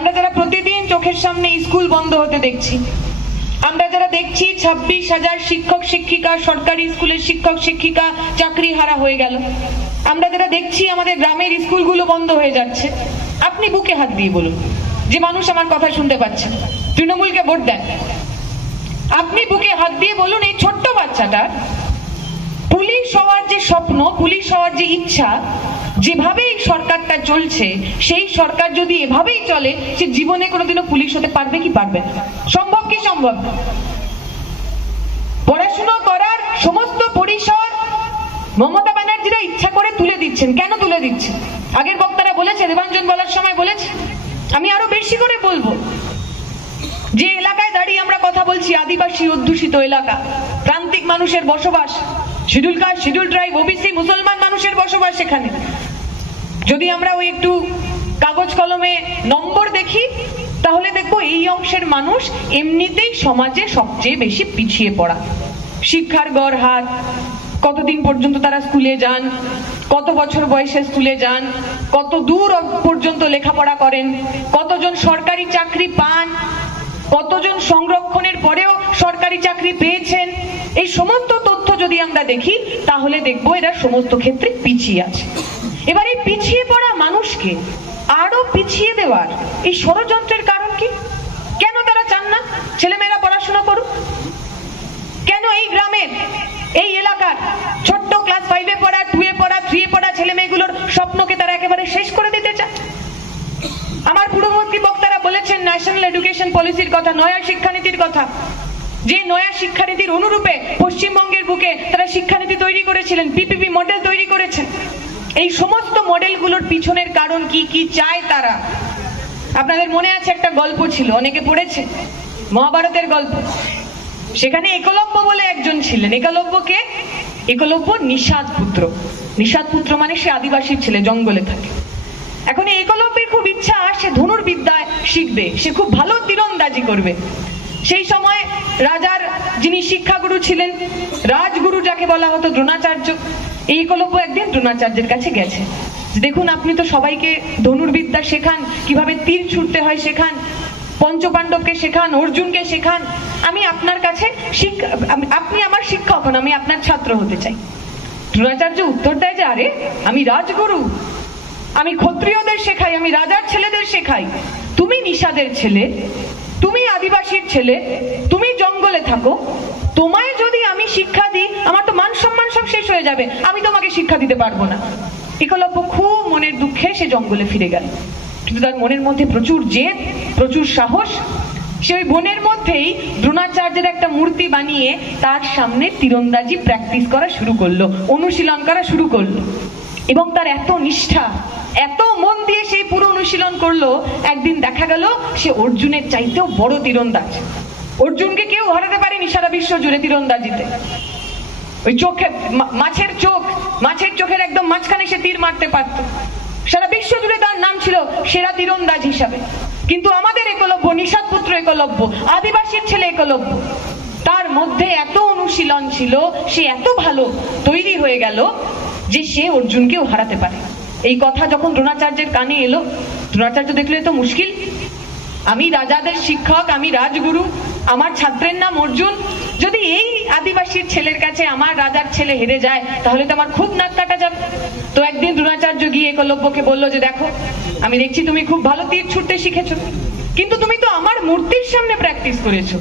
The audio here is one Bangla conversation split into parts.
আমরা যারা প্রতিদিন চোখের সামনে স্কুল বন্ধ হতে দেখছি, আমরা যারা দেখছি 26,000 শিক্ষক শিক্ষিকা, সরকারি স্কুলের শিক্ষক শিক্ষিকা চাকরি হারা হয়ে গেল, আমরা যারা দেখছি আমাদের গ্রামের স্কুলগুলো বন্ধ হয়ে যাচ্ছে, আপনি বুকে হাত দিয়ে বলুন যে মানুষ আমার কথা শুনতে পাচ্ছে, তৃণমূলকে ভোট দেন। আপনি বুকে হাত দিয়ে বলুন এই ছোট্ট বাচ্চাটা পুলিশ হওয়ার যে স্বপ্ন, পুলিশ হওয়ার যে ইচ্ছা, যেভাবে এই সরকারটা চলছে, সেই সরকার যদি এভাবেই চলে, সে জীবনে কোনোদিনও পুলিশ হতে পারবে কি পারবে না? সম্ভব কি সম্ভব? পড়াশোনা করার সমস্ত পরিসর মমতা ব্যানার্জিরা ইচ্ছা করে তুলে দিচ্ছেন। কেন তুলে দিচ্ছেন? আগের বক্তারা বলেছে, দেবাঞ্জন বলার সময় বলেছে, আমি আরো বেশি করে বলবো, যে এলাকায় দাঁড়িয়ে আমরা কথা বলছি, আদিবাসী অধ্যুষিত এলাকা, প্রান্তিক মানুষের বসবাস, schedule caste, schedule tribe, OBC, মুসলমান মানুষের বসবাস সেখানে। যদি আমরা ওই একটু কাগজ কলমে নম্বর দেখি, তাহলে দেখবো এই অংশের মানুষ এমনিতেই সমাজে সবচেয়ে বেশি পিছিয়ে পড়া। শিক্ষার গড় হার, কতদিন পর্যন্ত তারা স্কুলে যান, কত বছর বয়সে স্কুলে যান, কত দূর পর্যন্ত লেখাপড়া করেন, কতজন সরকারি চাকরি পান, কতজন সংরক্ষণের পরেও সরকারি চাকরি পেয়েছেন, এই সমস্ত তথ্য যদি আমরা দেখি, তাহলে দেখবো এরা সমস্ত ক্ষেত্রে পিছিয়ে আছে। এবার এই পিছিয়ে পড়া মানুষকে আরো পিছিয়ে দেওয়ার এই ষড়যন্ত্রের কারণ কি? কেন তারা চান না ছেলেমেয়েরা পড়াশোনা করুক? কেন এই গ্রামের, এই এলাকার ছোট্ট ক্লাস 5-এ পড়া, 2-এ পড়া, 3-এ পড়া ছেলে মেয়েগুলোর স্বপ্নকে তারা একেবারে শেষ করে দিতে চায়? আমার পূর্ববর্তী বক্তারা বলেছেন ন্যাশনাল এডুকেশন পলিসির কথা, নয়া শিক্ষানীতির কথা, যে নয়া শিক্ষানীতির অনুরূপে পশ্চিমবঙ্গের বুকে তারা শিক্ষানীতি তৈরি করেছিলেন, পিপিপি মডেল তৈরি করেছেন। এই সমস্ত মডেলগুলোর পিছনের কারণ কি, কি চায় তারা? আপনাদের মনে আছে একটা গল্প ছিল, অনেকে পড়েছে, মহাভারতের গল্প। সেখানে একলব্য বলে একজন ছিলেন। একলব্যকে, একলব্য নিষাদ পুত্র। নিষাদ পুত্র মানে সে আদিবাসীর ছেলে, জঙ্গলে থাকে। এখন একলব্যের খুব ইচ্ছা সে ধনুর্বিদ্যায় শিখবে, সে খুব ভালো তীরন্দাজি করবে। সেই সময় রাজার যিনি শিক্ষাগুরু ছিলেন, রাজগুরু যাকে বলা হতো, দ্রোণাচার্য, এই একলব্য একদিন দ্রোণাচার্যের কাছে গেছে। দেখুন, আপনি তো সবাইকে ধনুর্বিদ্যা শেখান, কিভাবে তীর ছুটতে হয় শেখান, পঞ্চপাণ্ডবকে শেখান, অর্জুনকে শেখান, আমি আপনার কাছে আপনি আমার শিক্ষক হন, আমি আপনার ছাত্র হতে চাই। দ্রোণাচার্য উত্তর দেয় যে আরে আমি রাজগুরু, আমি ক্ষত্রিয়দের শেখাই, আমি রাজার ছেলেদের শেখাই, তুমি নিষাদের ছেলে, তুমি আদিবাসীর ছেলে, তুমি জঙ্গলে থাকো, তোমায় যদি আমি শিক্ষা দিই আমার তো মান সম্মান সব শেষ হয়ে যাবে, আমি তোমাকে শিক্ষা দিতে পারবো না। একলব্য খুব মনের দুঃখে সে জঙ্গলে ফিরে গেল। কিন্তু তার মনের মধ্যে প্রচুর জেদ, প্রচুর সাহস। সে ওই বনের মধ্যেই দ্রোণাচার্যের একটা মূর্তি বানিয়ে তার সামনে তীরন্দাজি প্র্যাকটিস করা শুরু করলো, অনুশীলন করা শুরু করলো। এবং তার এত নিষ্ঠা, এত মন দিয়ে সেই পুরো অনুশীলন করলো, একদিন দেখা গেল সে অর্জুনের চাইতেও বড় তীরন্দাজ। অর্জুনকে কেউ হারাতে পারেনি সারা বিশ্ব জুড়ে তীরন্দাজিতে। ওই চোখে, মাছের চোখ, মাছের চোখের একদম মাঝখানে সে তীর মারতে পারত। সারা বিশ্ব জুড়ে তার নাম ছিল সেরা তীরন্দাজ হিসাবে। কিন্তু আমাদের একলব্য, নিষাদ পুত্র একলব্য, আদিবাসীর ছেলে একলব্য, তার মধ্যে এত অনুশীলন ছিল, সে এত ভালো তৈরি হয়ে গেল যে সে অর্জুনকেও হারাতে পারে। এই কথা যখন দ্রোণাচার্যের কানে এলো, দ্রোণাচার্য দেখলে তো মুশকিল, আমি রাজাদের শিক্ষক, আমি রাজগুরু, আমার ছাত্রের নাম অর্জুন, যদি এই আদিবাসীর ছেলের কাছে আমার রাজার ছেলে হেরে যায় তাহলে তো আমার খুব নাক কাটা যাবে। তো একদিন দ্রোণাচার্য গিয়ে একলব্যকে বললো যে দেখো, আমি দেখছি তুমি খুব ভালো তীর ছুটতে শিখেছো, কিন্তু তুমি তো আমার মূর্তির সামনে প্র্যাকটিস করেছো,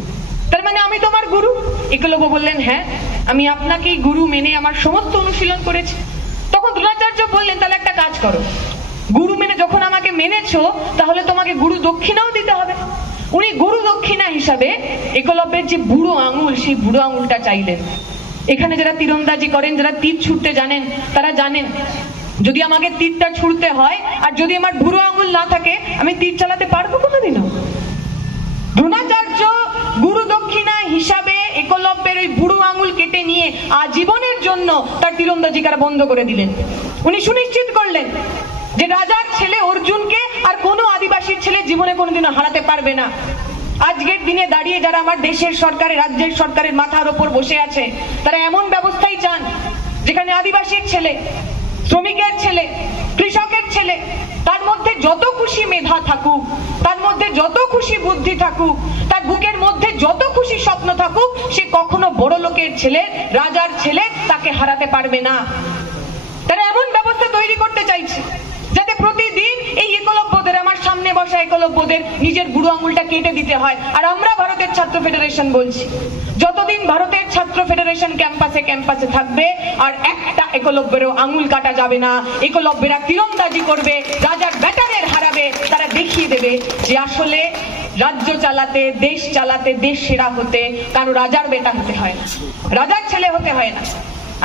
তার মানে আমি তোমার গুরু? একলব্য বললেন হ্যাঁ, আমি আপনাকেই গুরু মেনে আমার সমস্ত অনুশীলন করেছি। তখন দ্রোণাচার্য বললেন তাহলে একটা কাজ করো, গুরু মেনে যখন আমাকে মেনেছো তাহলে তোমাকে গুরু দক্ষিণাও দিতে হবে। উনি গুরু দক্ষিণা হিসাবে একলব্যের যে বুড়ো আঙুল, সেই বুড়ো আঙুলটা চাইলেন। এখানে যারা তীরন্দাজি করেন, যারা তীর ছুটতে জানেন, তারা জানেন যদি আমাকে তীরটা ছুটতে হয় আর যদি আমার বুড়ো আঙুল না থাকে, আমি তীর চালাতে পারবো কোনোদিনও? দ্রোণাচার্য গুরু দক্ষিণা হিসাবে একলব্যের ওই বুড়ো আঙুল কেটে নিয়ে আজীবনের জন্য তার তীরন্দাজি করা বন্ধ করে দিলেন। উনি সুনিশ্চিত করলেন যে রাজার ছেলে অর্জুনকে আর কোনো আদিবাসীর ছেলে জীবনে কোনোদিনও হারাতে পারবে না। আজকের দিনে দাঁড়িয়ে যারা আমার দেশের সরকারে, রাজ্যের সরকারের মাথার ওপর বসে আছে, তারা এমন ব্যবস্থাই চান যেখানে আদিবাসীর ছেলে, শ্রমিকের ছেলে, কৃষকের ছেলে, তার মধ্যে যত খুশি মেধা থাকুক, তার মধ্যে থাকুক, তার বুকের মধ্যে যত খুশি স্বপ্ন থাকুক, সে কখনো বড় লোকের ছেলে, রাজার ছেলে তাকে হারাতে পারবে না। তারা এমন ব্যবস্থা তৈরি করতে চাইছে যাতে প্রতিদিন এই একলব্যদের, আমার সামনে বসা একলব্যদের নিজের বুড়ো আঙুলটা কেটে দিতে হয়। আর আমরা ভারতের ছাত্র ফেডারেশন বলছি, যতদিন ভারতের ছাত্র ফেডারেশন ক্যাম্পাসে ক্যাম্পাসে থাকবে আর একটা একলব্যেরও আঙুল কাটা যাবে না। একলব্যেরা তীরন্দাজি করবে, রাজার ব্যাটারের হারাবে, তারা দেখিয়ে দেবে যে আসলে রাজ্য চালাতে, দেশ চালাতে, দেশ সেরা হতে কারো রাজার বেটা হতে হয় না, রাজার ছেলে হতে হয় না।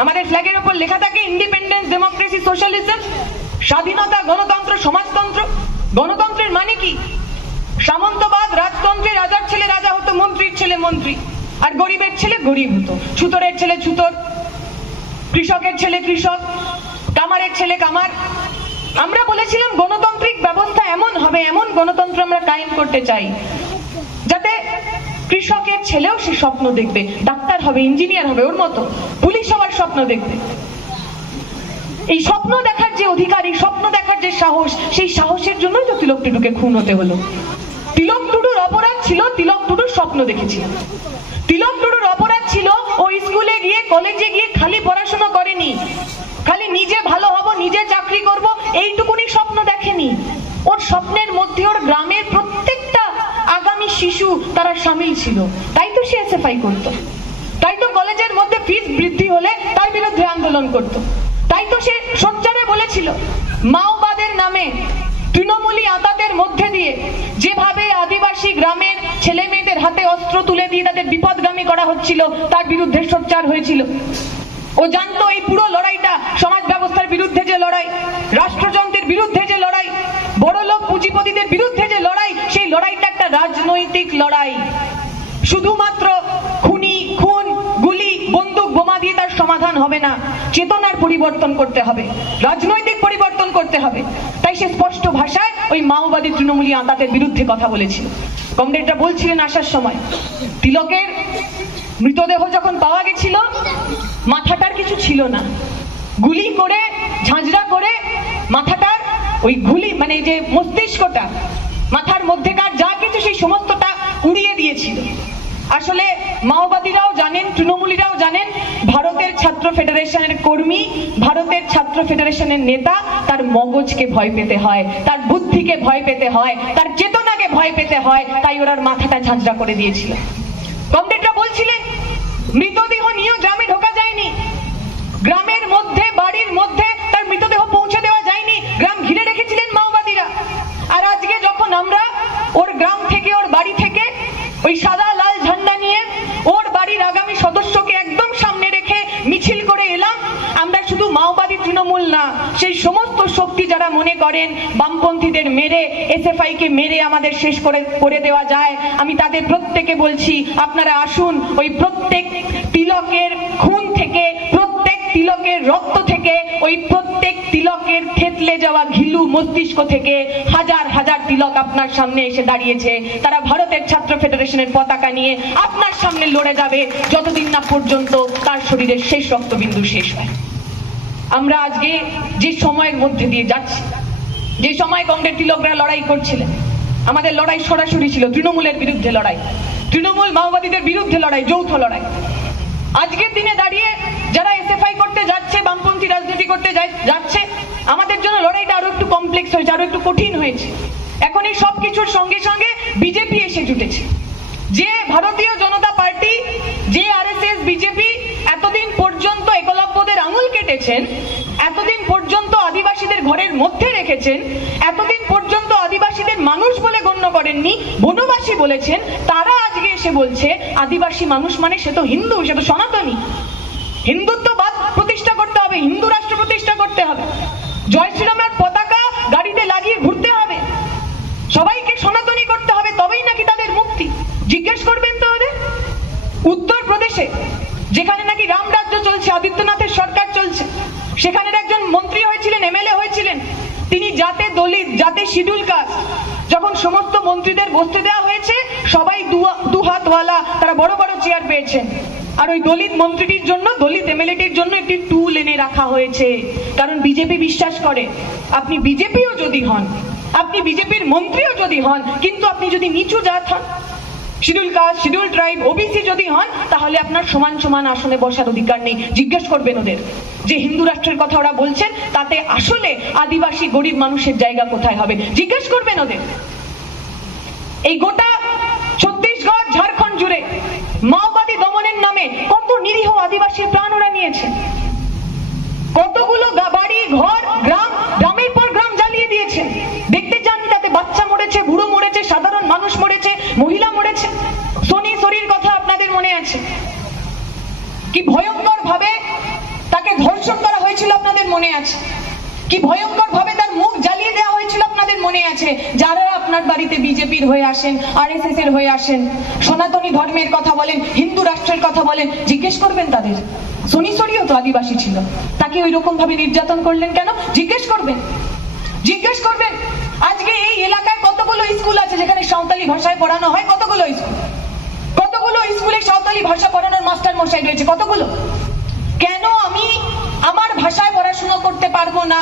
আমাদের ফ্ল্যাগের উপর লেখা থাকে ইন্ডিপেন্ডেন্স, ডেমোক্রেসি, সোশ্যালিজম, স্বাধীনতা, গণতন্ত্র, সমাজতন্ত্র। গণতন্ত্রের মানে কি? সামন্তবাদ, রাজতন্ত্রে রাজার ছেলে রাজা হতো, মন্ত্রীর ছেলে মন্ত্রী, আর গরিবের ছেলে গরিব হতো, ছুতরের ছেলে ছুতর, কৃষকের ছেলে কৃষক, কামারের ছেলে কামার। আমরা বলেছিলাম গণতান্ত্রিক ব্যবস্থা এমন হবে, এমন গণতন্ত্র আমরা কায়েম করতে চাই যাতে কৃষকের ছেলেও সে স্বপ্ন দেখবে, ডাক্তার হবে, ইঞ্জিনিয়ার হবে, ওর মতো পুলিশ হওয়ার স্বপ্ন দেখবে। এই স্বপ্ন দেখার যে অধিকার, এই স্বপ্ন দেখার যে সাহস, সেই সাহসের জন্যই তো তিলক টুডুকে খুন হতে হলো। তিলক টুডুর অপরাধ ছিল তিলক টুডুর স্বপ্ন দেখেছিল। তিলক টুডুর অপরাধ ছিল ও স্কুলে গিয়ে, কলেজে গিয়ে খালি পড়াশোনা করেনি, খালি নিজে ভালো হব, নিজে চাকরি করব, এইটুকুনি স্বপ্ন দেখেনি। ওর স্বপ্নের মধ্যে ওর গ্রামের প্রত্যেকটা আগামী শিশু তারা সামিল ছিল। তাই তো সে এসএফআই করতো, তাই তো কলেজের মধ্যে ফিস বৃদ্ধি হলে তার বিরুদ্ধে আন্দোলন করত, তাই তো সে সোচ্চারে বলেছিল মাওবাদের নামে তৃণমূলী আঁতাতের মধ্যে দিয়ে যেভাবে আদিবাসী গ্রামের ছেলে মেয়েদের হাতে অস্ত্র তুলে দিয়ে তাদের বিপদগামী করা হচ্ছিল, তার বিরুদ্ধে সোচ্চার হয়েছিল। ও জানতো এই পুরো লড়াইটা সমাজ ব্যবস্থার বিরুদ্ধে যে লড়াই, রাষ্ট্রযন্ত্রের বিরুদ্ধে যে লড়াই, বড়লোক পুঁজিপতিদের বিরুদ্ধে যে লড়াই, সেই লড়াইটা একটা রাজনৈতিক লড়াই। শুধুমাত্র খুনি, খুন, গুলি, বন্দুক, বোমা দিয়ে তার সমাধান হবে না। চেতনার পরিবর্তন করতে হবে, রাজনৈতিক পরিবর্তন করতে হবে। তাই সে স্পষ্ট ভাষায় ওই মাওবাদী তৃণমূলী আঁতাতের বিরুদ্ধে কথা বলেছিল। কমরেডরা বলছিলেন আসার সময় তিলকের মৃতদেহ যখন পাওয়া গেছিল, মাথাটার কিছু ছিল না, গুলি করে, ঝাঁঝরা করে মাথাটার ওই গুলি, মানে যে মস্তিষ্কটা, মাথার মধ্যেকার যা কিছু সেই সমস্তটা উড়িয়ে দিয়েছিল। আসলে মাওবাদীরাও জানেন, তৃণমূলীরাও জানেন, ভারতের ছাত্র ফেডারেশনের কর্মী, ভারতের ছাত্র ফেডারেশনের নেতা, তার মগজকে ভয় পেতে হয়, তার বুদ্ধিকে ভয় পেতে হয়, তার চেতনাকে ভয় পেতে হয়। তাই ওরা মাথাটা ঝাঁঝরা করে দিয়েছিল। কমরেডরা বলছিলেন মৃতদেহ নিয়েও গ্রামে ঢোকা যায়নি, গ্রামের মধ্যে, বাড়ির মধ্যে তার মৃতদেহ পৌঁছে দেওয়া যায়নি, গ্রাম ঘিরে রেখেছিলেন মাওবাদীরা। আর আজকে যখন আমরা ওর গ্রাম থেকে, ওর বাড়ি থেকে ওই সাদা লাল ঝান্ডা নিয়ে ওর বাড়ির আগামী সদস্যকে একদম সামনে রেখে মিছিল করে এলাম, আমরা শুধু মাওবাদী তৃণমূল না, সেই সমস্ত শক্তি যারা মনে করেন বামপন্থীদের মেরে, এসএফআই কে মেরে আমাদের শেষ করে দেওয়া যায়, আমি তাদের প্রত্যেকে বলছি আপনারা আসুন। ওই প্রত্যেক তিলকের খুন থেকে, প্রত্যেক তিলকের রক্ত থেকে, ওই প্রত্যেক তিলকের থেতলে যাওয়া ঘিলু মস্তিষ্ক থেকে হাজার হাজার তিলক আপনার সামনে এসে দাঁড়িয়েছে। তারা ভারতের ছাত্র ফেডারেশনের পতাকা নিয়ে আপনার সামনে লড়ে যাবে যতদিন না পর্যন্ত তার শরীরের শেষ রক্তবিন্দু শেষ হয়। আমরা আজকে যে সময়ের মধ্যে দিয়ে যাচ্ছি, যে সময় কংগ্রেস তিলকরা লড়াই করছিলেন, আমাদের লড়াই সরাসরি ছিল তৃণমূলের বিরুদ্ধে লড়াই, তৃণমূল মাওবাদীদের বিরুদ্ধে লড়াই, যৌথ লড়াই। আজকের দিনে দাঁড়িয়ে যারা এসএফআই করতে যাচ্ছে, বামপন্থী রাজনীতি করতে যাচ্ছে, আমাদের জন্য লড়াইটা আরো একটু কমপ্লেক্স হয়েছে, আরো একটু কঠিন হয়েছে। এখন এই সব কিছুর সঙ্গে সঙ্গে বিজেপি এসে জুটেছে। যে ভারতীয় জনতা পার্টি, যে আরএসএস, বিজেপি এতদিন পর্যন্ত একলব্যদের আঙুল কেটেছেন, এতদিন পর্যন্ত আদিবাসীদের ঘরের মধ্যে রেখেছেন, এতদিন পর্যন্ত আদিবাসীদের মানুষ বলে গণ্য করেননি, বনবাসী বলেছেন, তারা আজকে এসে বলছে আদিবাসী মানুষ মানে সে তো হিন্দু, সে তো সনাতনী, হিন্দুত্ববাদ প্রতিষ্ঠা করতে হবে, হিন্দু রাষ্ট্র প্রতিষ্ঠা করতে হবে, জয় শ্রীরামের পতাকা গাড়িতে লাগিয়ে ঘুরতে হবে, সবাইকে সনাতনী করতে হবে, তবেই নাকি তাদের মুক্তি। জিজ্ঞেস করবেন তো ওদের উত্তরপ্রদেশে, যেখানে নাকি রাম রাজ্য চলছে, আদিত্যনাথের সরকার চলছে, সেখানের একজন মন্ত্রী হয়েছিলেন, এমএলএ হয়েছিলেন, তিনি জাতে দলিত, জাতে শিডিউল কাস্ট। যখন সমস্ত মন্ত্রীদের বসতে দেওয়া হয়েছে, সবাই দু হাতওয়ালা, তারা বড় বড় চেয়ার পেয়েছেন। আর ওই দলিত মন্ত্রীটির জন্য, দলিত এমএলএটির জন্য একটি টুল এনে রাখা হয়েছে। কারণ বিজেপি বিশ্বাস করে আপনি বিজেপিও যদি হন, আপনি বিজেপির মন্ত্রীও যদি হন, কিন্তু আপনি যদি নিচু জাত হন, schedule caste, schedule tribe, OBC যদি হন তাহলে আপনার সমান সমান আসনে বসার অধিকার নেই। জিজ্ঞেস করবেন ওদের যে হিন্দু রাষ্ট্রের কথা ওরা বলছেন তাতে আসলে আদিবাসী গরিব মানুষের জায়গা কোথায় হবে, জিজ্ঞেস করবেন ওদের। এই গোটা ছত্তিশগড় ঝাড়খণ্ড জুড়ে মাওবাদী দমনের নামে কত নিরীহ আদিবাসীর প্রাণ ওরা নিয়েছে, কতগুলো বাড়ি ঘর গ্রামের পর গ্রাম জ্বালিয়ে দিয়েছে। দেখতে চাননি তাতে বাচ্চা মরেছে, বুড়ো মরেছে, সাধারণ মানুষ মরেছে, মহিলা মরেছে। সোনি সরির কথা আপনাদের মনে আছে, কি ভয়ঙ্কর ভাবে তাকে ধর্ষণ করা হয়েছিল আপনাদের মনে আছে, কি ভয়ঙ্কর ভাবে তার মুখ জ্বালিয়ে দেওয়া হয়েছিল আপনাদের মনে আছে। যারা আপনার বাড়িতে বিজেপির হয়ে আসেন, আরএসএস এর হয়ে আসেন, সনাতনী ধর্মের কথা বলেন, হিন্দু রাষ্ট্রের কথা বলেন, জিজ্ঞেস করবেন তাদের। সোনি সরিও তো আদিবাসী ছিল, তাকে ওই রকম ভাবে নির্যাতন করলেন কেন, জিজ্ঞেস করবেন, জিজ্ঞেস করবেন। আজকে এই এলাকায় কতগুলো স্কুল আছে যেখানে সাঁওতালি ভাষায় পড়ানো হয়, কতগুলো স্কুলে সাঁওতালি ভাষা পড়ানোর মাস্টার মশাই রয়েছে, কতগুলো। কেন আমি আমার ভাষায় পড়াশোনা করতে পারবো না?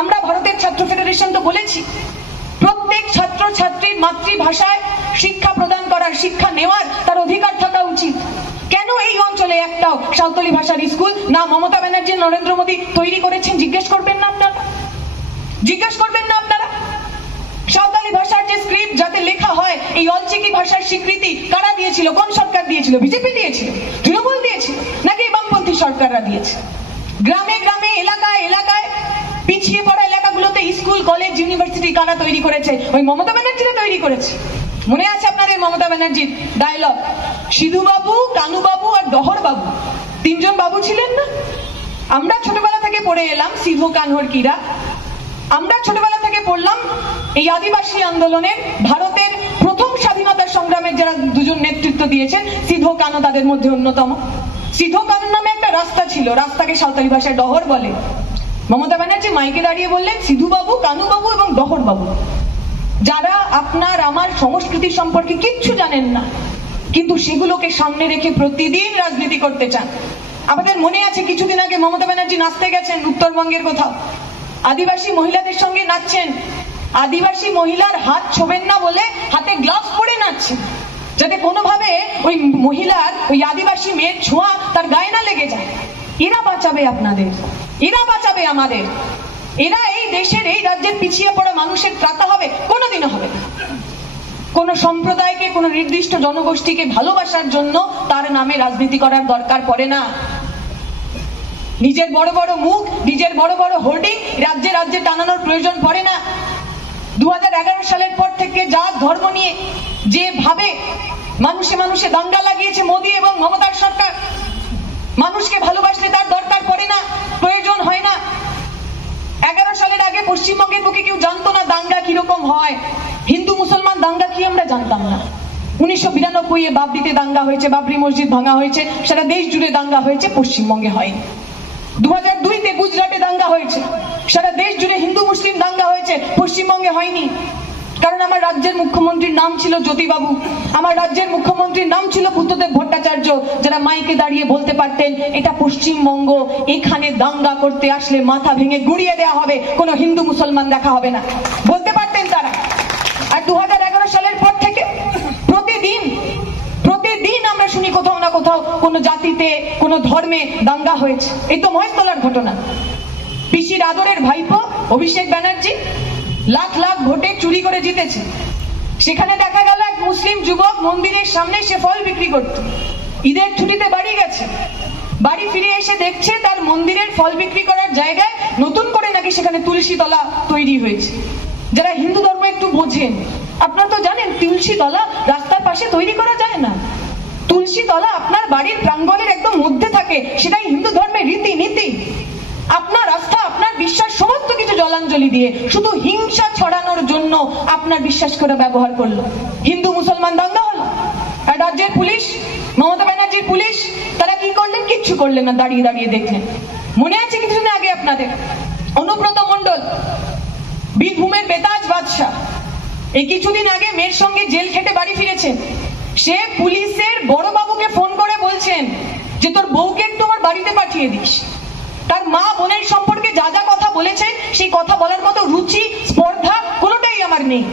আমরা ভারতের ছাত্র ফেডারেশন তো বলেছি প্রত্যেক ছাত্র ছাত্রীর মাতৃভাষায় শিক্ষা প্রদান করার, শিক্ষা নেওয়ার তার অধিকার থাকা উচিত। কেন এই অঞ্চলে একটাও সাঁওতালি ভাষার স্কুল না মমতা ব্যানার্জি, নরেন্দ্র মোদী তৈরি করেছেন, জিজ্ঞেস করবেন না আপনারা, জিজ্ঞেস করবেন না আপনারা? সাঁওতালি ভাষার যে স্ক্রিপ্ট যাতে লেখা হয়, এই অলচিকি ভাষার স্বীকৃতি কারা দিয়েছিল, কোন সরকার দিয়েছিল? বিজেপি দিয়েছিল, তৃণমূল দিয়েছিল, নাকি বামপন্থী সরকাররা দিয়েছে? গ্রামে গ্রামে, এলাকায় এলাকায়, পিছিয়ে পড়া এলাকাগুলোতে স্কুল, কলেজ, ইউনিভার্সিটি কারা তৈরি করেছে? ওই মমতা ব্যানার্জিরা তৈরি করেছে। মনে আছে আপনাদের মমতা ব্যানার্জির ডায়লগ, সিধু বাবু, কানু বাবু আর ডহর বাবু, তিনজন বাবু ছিলেন না? আমরা ছোটবেলা থেকে পড়ে এলাম সিধু কানহর কিরা, আমরা ছোটবেলা থেকে পড়লাম এই আদিবাসী আন্দোলনের, ভারতের প্রথম স্বাধীনতা সংগ্রামের যারা দুজন নেতৃত্ব দিয়েছেন, সিধু কানু তাদের মধ্যে অন্যতম। সিধু কানু নামে একটা রাস্তা ছিল, রাস্তাকে সাঁওতালি ভাষায় ডহর বলে। মমতা ব্যানার্জি মাইকে দাঁড়িয়ে বললেন সিধু বাবু, কানু বাবু এবং ডহর বাবু, যারা আপনার আমার সংস্কৃতি সম্পর্কে কিচ্ছু জানেন না, কিন্তু সেগুলোকে সামনে রেখে প্রতিদিন রাজনীতি করতে চান। আমাদের মনে আছে কিছুদিন আগে মমতা ব্যানার্জি নাচতে গেছেন উত্তরবঙ্গের কোথাও, আদিবাসী মহিলাদের সঙ্গে নাচছেন, আদিবাসী মহিলার হাত ছোবেন না বলে হাতে গ্লাভস পরে নাচছেন, যাতে কোনোভাবে ওই মহিলার, ওই আদিবাসী মেয়ের ছোঁয়া তার গায়ে না লেগে যায়। এরা বাঁচাবে আপনাদের, এরা বাঁচাবে আমাদের, এরা এই দেশের, এই রাজ্যের পিছিয়ে পড়া মানুষের ত্রাতা হবে? কোনোদিনও হবে না। কোন সম্প্রদায়কে, কোন নির্দিষ্ট জনগোষ্ঠীকে ভালোবাসার জন্য তার নামে রাজনীতি করার দরকার পড়ে না। নিজের বড় বড় মুখ, নিজের বড় বড় হোর্ডিং রাজ্যে রাজ্যে টানানোর প্রয়োজন পড়ে না। 2011 সালের পর থেকে জাত ধর্ম নিয়ে যেভাবে মানুষে মানুষে দাঙ্গা লাগিয়েছে মোদী এবং মমতার সরকার, মানুষকে ভালোবাসলে তার দরকার পড়ে না, প্রয়োজন হয় না। 11 সালের আগে পশ্চিমবঙ্গের বুকে কেউ জানতো না দাঙ্গা কিরকম হয়, হিন্দু মুসলমান দাঙ্গা কি আমরা জানতাম না। 1992 বাবরিতে দাঙ্গা হয়েছে, বাবরি মসজিদ ভাঙা হয়েছে, সারা দেশ জুড়ে দাঙ্গা হয়েছে, পশ্চিমবঙ্গে হয়নি। 2002 গুজরাটে দাঙ্গা হয়েছে, সারা দেশ জুড়ে হিন্দু মুসলিম দাঙ্গা হয়েছে, পশ্চিমবঙ্গে হয়নি। কারণ আমার রাজ্যের মুখ্যমন্ত্রীর নাম ছিল জ্যোতিবাবু, আমার রাজ্যের মুখ্যমন্ত্রীর নাম ছিল বুদ্ধদেব ভট্টাচার্য, যারা মাইকে দাঁড়িয়ে বলতে পারতেন এটা পশ্চিমবঙ্গ, এখানে দাঙ্গা করতে আসলে মাথা ভেঙে গুড়িয়ে দেওয়া হবে, কোনো হিন্দু মুসলমান দেখা হবে না, বলতে পারতেন তারা। আর 2011 সালের পর থেকে প্রতিদিন আমরা শুনি কোথাও না কোথাও কোন জাতিতে, কোন ধর্মে দাঙ্গা হয়েছে। এই তো মহেশতলার ঘটনা, পিসির আদরের ভাইপো অভিষেক ব্যানার্জি লাখ লাখ ভোটে চুরি করে জিতেছে, সেখানে দেখা গেল এক মুসলিম যুবক মন্দিরের সামনে সে ফল বিক্রি করত। ঈদের ছুটিতে বাড়ি গেছে, বাড়ি ফিরে এসে দেখছে তার মন্দিরের ফল বিক্রি করার জায়গায় নতুন করে নাকি সেখানে তুলসী তলা তৈরি হয়েছে। যারা হিন্দু ধর্ম একটু বোঝেন, আপনারা তো জানেন তুলসী তলা রাস্তার পাশে তৈরি করা যায় না, তুলসী তলা আপনার বাড়ির প্রাঙ্গণের একদম মধ্যে থাকে, সেটাই হিন্দু ধর্মের রীতি নীতি। আপনার আস্থা, আপনার বিশ্বাস সমস্ত কিছু জলাঞ্জলি দিয়ে শুধু হিংসা ছড়ানোর জন্য আপনার বিশ্বাস করে ব্যবহার করলো। হিন্দু মুসলমান দাঙ্গা হলো, আর রাজ্যের পুলিশ, মমতা ব্যানার্জির পুলিশ, তারা কি করলেন? কিচ্ছু করলেন না, দাঁড়িয়ে দাঁড়িয়ে দেখলেন। মনে আছে কিছুদিন আগে আপনাদের অনুব্রত মণ্ডল, বীরভূমের বেতাজ বাদশাহ, এই কিছুদিন আগে মেয়ের সঙ্গে জেল খেটে বাড়ি ফিরেছেন। সে পুলিশের বড় বাবুকে ফোন করে বলছেন যে তোর বউকে একটু আমার বাড়িতে পাঠিয়ে দিস। তার মা বোনের সম্পর্কে যা যা কথা বলেছেন সেই কথা বলার মতো রুচি, স্পর্ধা কোনোটাই আমার নেই।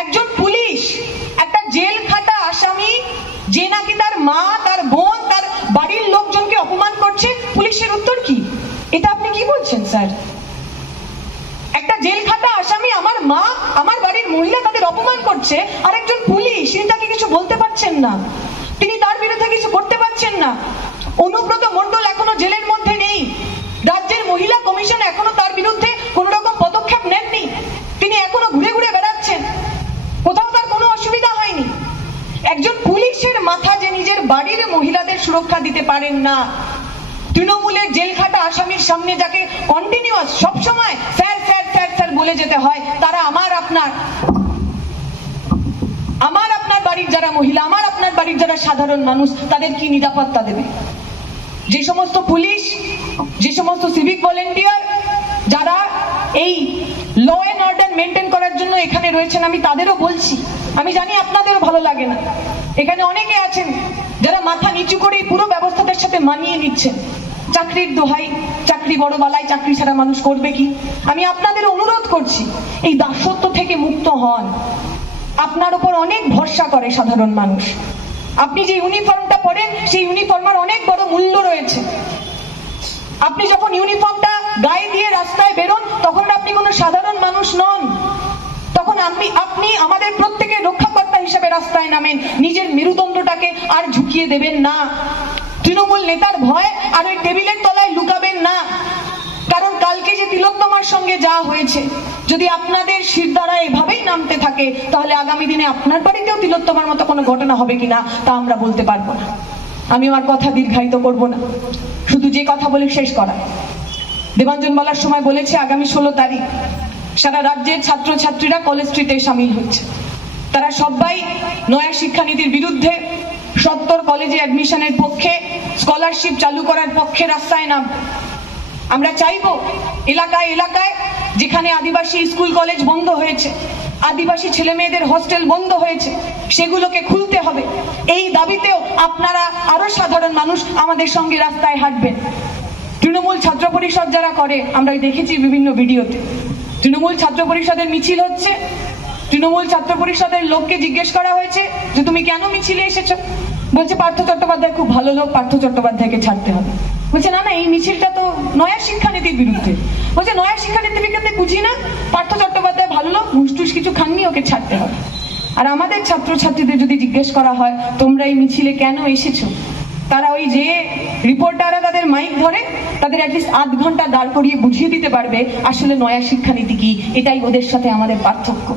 একজন পুলিশ একটা জেল খাটা মা, তার বোন, তার বাড়ির লোকজনকে অপমান করছে, পুলিশের উত্তর কি? এটা আপনি কি বলছেন স্যার? একটা জেল খাটা আসামি, আমার মা, আমার বাড়ির মহিলা, তাদের অপমান করছে, আর একজন পুলিশ তিনি তাকে কিছু বলতে পারছেন না, তিনি তার বিরুদ্ধে কিছু করতে পারছেন না। অনুব্রত মণ্ডল এখনো জেলের মধ্যে নেই, রাজ্যের মহিলা কমিশন এখনো তার বিরুদ্ধে কোন রকম পদক্ষেপ নেননি, তিনি এখনো ঘুরে ঘুরে বেড়াচ্ছেন, কোথাও তার কোনো অসুবিধা হয়নি। একজন পুলিশের মাথা যে নিজের বাড়ির মহিলাদের সুরক্ষা দিতে পারেন না, তৃণমূলের জেল খাটা আসামির সামনে যাকে কন্টিনিউয়াস সবসময় স্যার স্যার স্যার স্যার বলে যেতে হয়, তারা আমার আপনার বাড়ির যারা মহিলা, আমার আপনার বাড়ির যারা সাধারণ মানুষ, তাদের কি নিরাপত্তা দেবে? যে সমস্ত পুলিশ, যে সমস্ত সিভিক ভলেন্টিয়ার যারা এই ল এন্ড অর্ডার মেনটেন করার জন্য এখানে রয়েছেন, আমি তাদেরও বলছি, আমি জানি আপনাদেরও ভালো লাগে না, এখানে অনেকে আছেন যারা মাথা নিচু করে পুরো ব্যবস্থাটার সাথে মানিয়ে নিচ্ছেন। চাকরির দোহাই, চাকরি বড় বালায়, চাকরি ছাড়া মানুষ করবে কি? আমি আপনাদের অনুরোধ করছি, এই দাসত্ব থেকে মুক্ত হন। আপনার উপর অনেক ভরসা করে সাধারণ মানুষ, আপনি যে ইউনিফর্মটা পরেন সেই ইউনিফর্মের অনেক বড় মূল্য রয়েছে। আপনি যখন ইউনিফর্মটা গায়ে দিয়ে রাস্তায় বেরোন, তখন আপনি কোনো সাধারণ মানুষ নন, তখন আপনি আমাদের প্রত্যেকের রক্ষাকর্তা হিসেবে রাস্তায় নামেন। নিজের মেরুদণ্ডটাকে আর ঝুঁকিয়ে দেবেন না, তৃণমূল নেতার ভয় আর ওই টেবিলের তলায় লুকাবেন না। কারণ কালকে যে তিলোত্তমার সঙ্গে যা হয়েছে, যদি আপনাদের শিরদাঁড়া এভাবেই নামতে থাকে, তাহলে আগামী দিনে আপনার বাড়িতেও তিলোত্তমার মতো কোনো ঘটনা হবে কিনা তা আমরা বলতে পারবো না। আমি আমার কথা দীর্ঘায়িত করব না, শুধু যে কথা বলে শেষ করা। দেবাঞ্জন বলার সময় বলেছে আগামী 16 তারিখ সারা রাজ্যের ছাত্রছাত্রীরা কলেজ স্ট্রিটে সামিল হচ্ছে। তারা সবাই নয়া শিক্ষানীতির বিরুদ্ধে, সত্তর কলেজে অ্যাডমিশনের পক্ষে, স্কলারশিপ চালু করার পক্ষে রাস্তায় নাম। আমরা চাইবো এলাকায় এলাকায় যেখানে আদিবাসী স্কুল কলেজ বন্ধ হয়েছে, আদিবাসী ছেলে মেয়েদের হোস্টেল বন্ধ হয়েছে, সেগুলোকে খুলতে হবে। এই দাবিতেও আপনারা আরো সাধারণ মানুষ আমাদের সঙ্গে রাস্তায় হাঁটবেন। তৃণমূল ছাত্র পরিষদ যারা করে, আমরা দেখেছি বিভিন্ন ভিডিওতে, তৃণমূল ছাত্র পরিষদের মিছিল হচ্ছে, তৃণমূল ছাত্র পরিষদের লোককে জিজ্ঞেস করা হয়েছে যে তুমি কেন মিছিলে এসেছো? বলছে পার্থ চট্টোপাধ্যায় খুব ভালো লোক, পার্থ চট্টোপাধ্যায়কে ছাড়তে হবে। বলছে না না, এই মিছিলটা তো নয়া শিক্ষানীতির বিরুদ্ধে। বলছে নয়া শিক্ষানীতির বিরুদ্ধে বুঝি না, পার্থ চট্টোপাধ্যায় ভালো লোক, ঘুষ কিছু খাননি, ওকে ছাড়তে হবে। আর আমাদের ছাত্রছাত্রীদের যদি জিজ্ঞেস করা হয় তোমরা এই মিছিলে কেন এসেছো, তারা ওই যে রিপোর্টাররা তাদের মাইক ধরে, তাদের অ্যাটলিস্ট আধ ঘন্টা দাঁড় করিয়ে বুঝিয়ে দিতে পারবে আসলে নয়া শিক্ষানীতি কি। এটাই ওদের সাথে আমাদের পার্থক্য।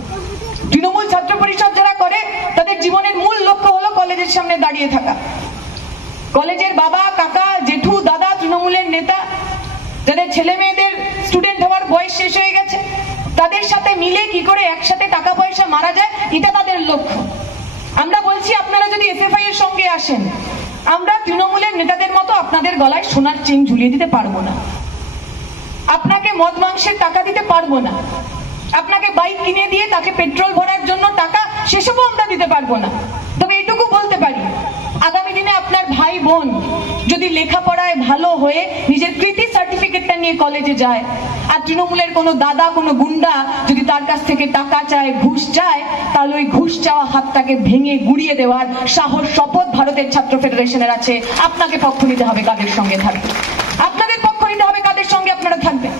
তৃণমূল ছাত্র পরিষদ যারা করে, তাদের জীবনের মূল লক্ষ্য হলো কলেজের সামনে দাঁড়িয়ে থাকা। কলেজের বাবা, কাকা, জেঠু, দাদা, তৃণমূলের নেতা, যাদের ছেলে মেয়েদের স্টুডেন্ট হওয়ার বয়স শেষ হয়ে গেছে, তাদের সাথে মিলে কি করে একসাথে টাকা পয়সা মারা যায়, এটা তাদের লক্ষ্য। আমরা বলছি আপনারা যদি এসএফআই এর সঙ্গে আসেন, আমরা তৃণমূলের নেতাদের মতো আপনাদের গলায় সোনার চেইন ঝুলিয়ে দিতে পারবো না, আপনাকে মদ মাংসের টাকা দিতে পারবো না, আপনাকে বাইক কিনে দিয়ে তাকে পেট্রোল ভরার জন্য টাকা, সেসবও আমরা দিতে পারবো না। তবে এটুকু বলতে পারি, আগামী দিনে আপনার ভাই বোন যদি লেখাপড়ায় ভালো হয়ে নিজের কৃতি সার্টিফিকেটটা নিয়ে কলেজে যায়, আর তৃণমূলের কোনো দাদা, কোনো গুন্ডা যদি তার কাছ থেকে টাকা চায়, ঘুষ চায়, তাহলে ওই ঘুষ চাওয়া হাতটাকে ভেঙে গুড়িয়ে দেওয়ার সাহস, শপথ ভারতের ছাত্র ফেডারেশনের আছে। আপনাকে পক্ষ নিতে হবে কাদের সঙ্গে থাকবে, আপনাদের পক্ষ নিতে হবে কাদের সঙ্গে আপনারা থাকবেন।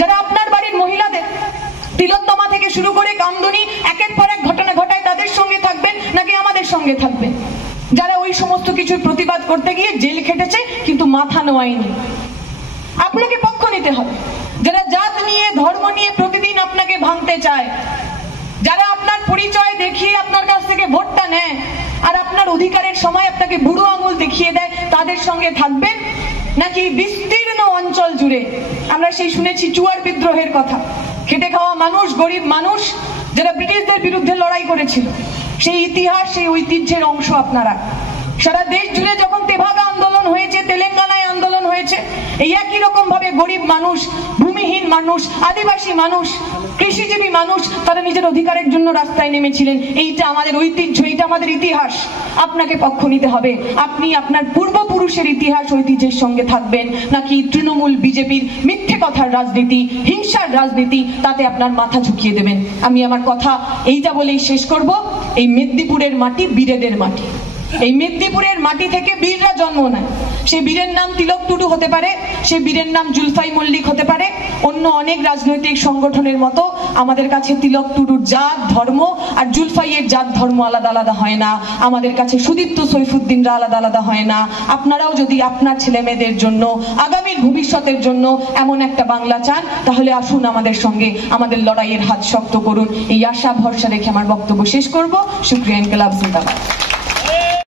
যারা আপনার বাড়ির মহিলাদের তিলোত্তমা থেকে শুরু করে কামদুনি একের পর এক ঘটনা ঘটায়, তাদের সঙ্গে থাকবেন নাকি আমাদের সঙ্গে থাকবেন? যারা ওই সমস্ত কিছুর প্রতিবাদ করতে গিয়ে জেল খেটেছে কিন্তু মাথা নোয়ায়নি, আপনাকে পক্ষ নিতে হবে। যারা জাত নিয়ে, ধর্ম নিয়ে প্রতিদিন আপনাকে ভাঙতে চায়, যারা আপনার পরিচয় দেখিয়ে আপনার কাছ থেকে ভোটটা নেয় আর আপনার অধিকারের সময় আপনাকে বুড়ো আঙুল দেখিয়ে দেয়, তাদের সঙ্গে থাকবেন নাকি বিস্তীর্ণ অঞ্চল জুড়ে আমরা সেই শুনেছি চুয়ার বিদ্রোহের কথা, খেটে খাওয়া মানুষ, গরিব মানুষ যারা ব্রিটিশদের বিরুদ্ধে লড়াই করেছিল, সেই ইতিহাস, সেই ঐতিহ্যের অংশ আপনারা। সারা দেশ জুড়ে যখন তেভাগা আন্দোলন হয়েছে, তেলেঙ্গানায় আন্দোলন হয়েছে, এই একই রকম ভাবে গরিব মানুষ, ভূমিহীন মানুষ, আদিবাসী মানুষ, কৃষিজীবী মানুষ, তারা নিজের অধিকারের জন্য রাস্তায় নেমেছিলেন। এইটা আমাদের ঐতিহ্য, এইটা আমাদের ইতিহাস। আপনাকে পক্ষ নিতে হবে। আপনি আপনার পূর্বপুরুষের ইতিহাস, ঐতিহ্যের সঙ্গে থাকবেন নাকি তৃণমূল বিজেপির মিথ্যে কথার রাজনীতি, হিংসার রাজনীতি, তাতে আপনার মাথা ঝুঁকিয়ে দেবেন? আমি আমার কথা এইটা বলেই শেষ করব। এই মেদিনীপুরের মাটি বীরেদের মাটি। এই মেদিনীপুরের মাটি থেকে বীররা জন্ম নেয়। সেই বীরের নাম তিলক টুডু হতে পারে, সেই বীরের নাম জুলফাই মল্লিক হতে পারে, অন্য অনেক রাজনৈতিক সংগঠনের মতো আমাদের কাছে তিলক টুডুর জাত ধর্ম আর জুলফাইয়ের জাত ধর্ম আলাদা আলাদা হয় না। আমাদের কাছে সুদীপ্ত সৈফুদ্দিনরা আলাদা আলাদা হয় না। আপনারাও যদি আপনার ছেলে মেয়েদের জন্য, আগামীর ভবিষ্যতের জন্য এমন একটা বাংলা চান, তাহলে আসুন আমাদের সঙ্গে, আমাদের লড়াইয়ের হাত শক্ত করুন। এই আশা ভরসা রেখে আমার বক্তব্য শেষ করব। শুকরিয়া, ইনকিলাব জিন্দাবাদ।